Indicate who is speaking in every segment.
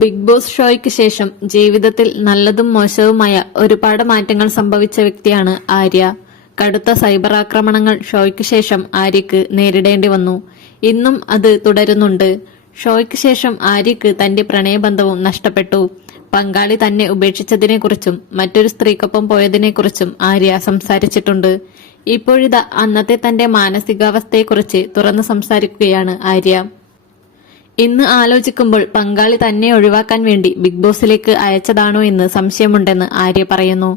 Speaker 1: Big boss ഷോയ്ക്ക് ശേഷം ജീവിതത്തിൽ നല്ലതും മോശവുമായ ഒരുപാട് മാറ്റങ്ങൾ സംഭവിച്ച വ്യക്തിയാണ് ആര്യ. കടുത്ത സൈബർ ആക്രമണങ്ങൾ ഷോയ്ക്ക് ശേഷം ആര്യക്ക് നേരിടേണ്ടി വന്നു. ഇന്നും അത് തുടരുന്നുണ്ട്. ഷോയ്ക്ക് ശേഷം ആര്യക്ക് തന്റെ പ്രണയബന്ധവും നഷ്ടപ്പെട്ടു. പങ്കാളി തന്നെ ഉപേക്ഷിച്ചതിനെക്കുറിച്ചും മറ്റൊരു സ്ത്രീക്കൊപ്പം പോയതിനെക്കുറിച്ചും ആര്യ സംസാരിച്ചിട്ടുണ്ട്. ഇപ്പോഴിതാ അന്നത്തെ തന്റെ മാനസികാവസ്ഥയെക്കുറിച്ച് തുറന്നു സംസാരിക്കുകയാണ് ആര്യ. ഇന്ന് ആലോചിക്കുമ്പോൾ പങ്കാളി തന്നെ ഒഴിവാക്കാൻ വേണ്ടി ബിഗ് ബോസിലേക്ക് അയച്ചതാണോ എന്ന് സംശയമുണ്ടെന്ന് ആര്യ പറയുന്നു.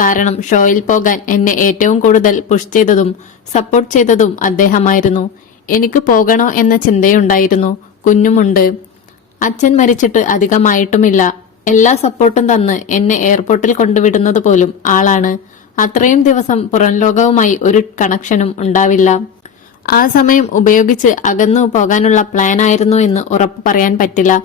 Speaker 1: കാരണം ഷോയിൽ പോകാൻ എന്നെ ഏറ്റവും കൂടുതൽ പുഷ് ചെയ്തതും സപ്പോർട്ട് ചെയ്തതും അദ്ദേഹമായിരുന്നു. എനിക്ക് പോകണോ എന്ന ചിന്തയുണ്ടായിരുന്നു. കുഞ്ഞുമുണ്ട്. അച്ഛൻ മരിച്ചിട്ട് അധികമായിട്ടുമില്ല. എല്ലാ സപ്പോർട്ടും തന്ന് എന്നെ എയർപോർട്ടിൽ കൊണ്ടുവിടുന്നത് പോലും ആളാണ്. അത്രയും ദിവസം പുറം ലോകവുമായി ഒരു കണക്ഷനും ഉണ്ടാവില്ല. ആ സമയം ഉപയോഗിച്ച് അകന്നു പോകാനുള്ള പ്ലാൻ ആയിരുന്നു എന്ന് ഉറപ്പു പറയാൻ പറ്റില്ല.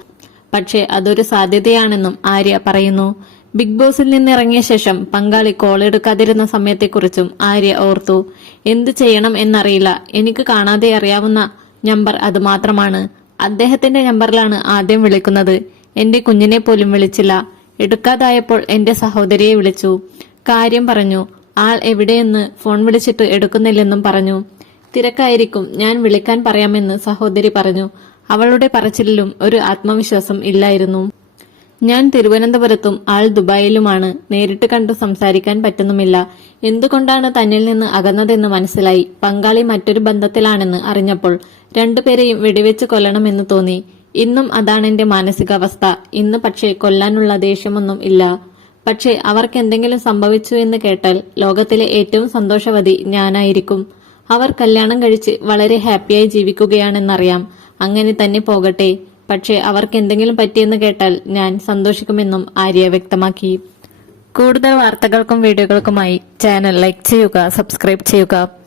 Speaker 1: പക്ഷേ അതൊരു സാധ്യതയാണെന്നും ആര്യ പറയുന്നു. ബിഗ് ബോസിൽ നിന്നിറങ്ങിയ ശേഷം പങ്കാളി കോൾ എടുക്കാതിരുന്ന സമയത്തെക്കുറിച്ചും ആര്യ ഓർത്തു. എന്തു ചെയ്യണം എന്നറിയില്ല. എനിക്ക് കാണാതെ അറിയാവുന്ന നമ്പർ അത് മാത്രമാണ്. അദ്ദേഹത്തിന്റെ നമ്പറിലാണ് ആദ്യം വിളിക്കുന്നത്. എന്റെ കുഞ്ഞിനെ പോലും വിളിച്ചില്ല. എടുക്കാതായപ്പോൾ എന്റെ സഹോദരിയെ വിളിച്ചു. കാര്യം പറഞ്ഞു. ആൾ എവിടെയെന്ന് ഫോൺ വിളിച്ചിട്ട് എടുക്കുന്നില്ലെന്നും പറഞ്ഞു. തിരക്കായിരിക്കും. ഞാൻ വിളിക്കാൻ പറയാമെന്ന് സഹോദരി പറഞ്ഞു. അവളുടെ പറച്ചിലും ഒരു ആത്മവിശ്വാസം ഇല്ലായിരുന്നു. ഞാൻ തിരുവനന്തപുരത്തും ആൾ ദുബായിലുമാണ്. നേരിട്ട് കണ്ടു സംസാരിക്കാൻ പറ്റുന്നുമില്ല. എന്തുകൊണ്ടാണ് തന്നിൽ നിന്ന് അകന്നതെന്ന് മനസ്സിലായി. പങ്കാളി മറ്റൊരു ബന്ധത്തിലാണെന്ന് അറിഞ്ഞപ്പോൾ രണ്ടുപേരെയും വെടിവെച്ച് കൊല്ലണമെന്ന് തോന്നി. ഇന്നും അതാണ് എന്റെ മാനസികാവസ്ഥ. ഇന്ന് പക്ഷേ കൊല്ലാനുള്ള ദേഷ്യമൊന്നും ഇല്ല. പക്ഷേ അവർക്കെന്തെങ്കിലും സംഭവിച്ചു എന്ന് കേട്ടാൽ ലോകത്തിലെ ഏറ്റവും സന്തോഷവതി ഞാനായിരിക്കും. അവർ കല്യാണം കഴിച്ച് വളരെ ഹാപ്പിയായി ജീവിക്കുകയാണെന്നറിയാം. അങ്ങനെ തന്നെ പോകട്ടെ. പക്ഷേ അവർക്ക് എന്തെങ്കിലും പറ്റിയെന്ന് കേട്ടാൽ ഞാൻ സന്തോഷിക്കുമെന്നും ആര്യ വ്യക്തമാക്കി. കൂടുതൽ വാർത്തകൾക്കും വീഡിയോകൾക്കുമായി ചാനൽ ലൈക്ക് ചെയ്യുക സബ്സ്ക്രൈബ് ചെയ്യുക.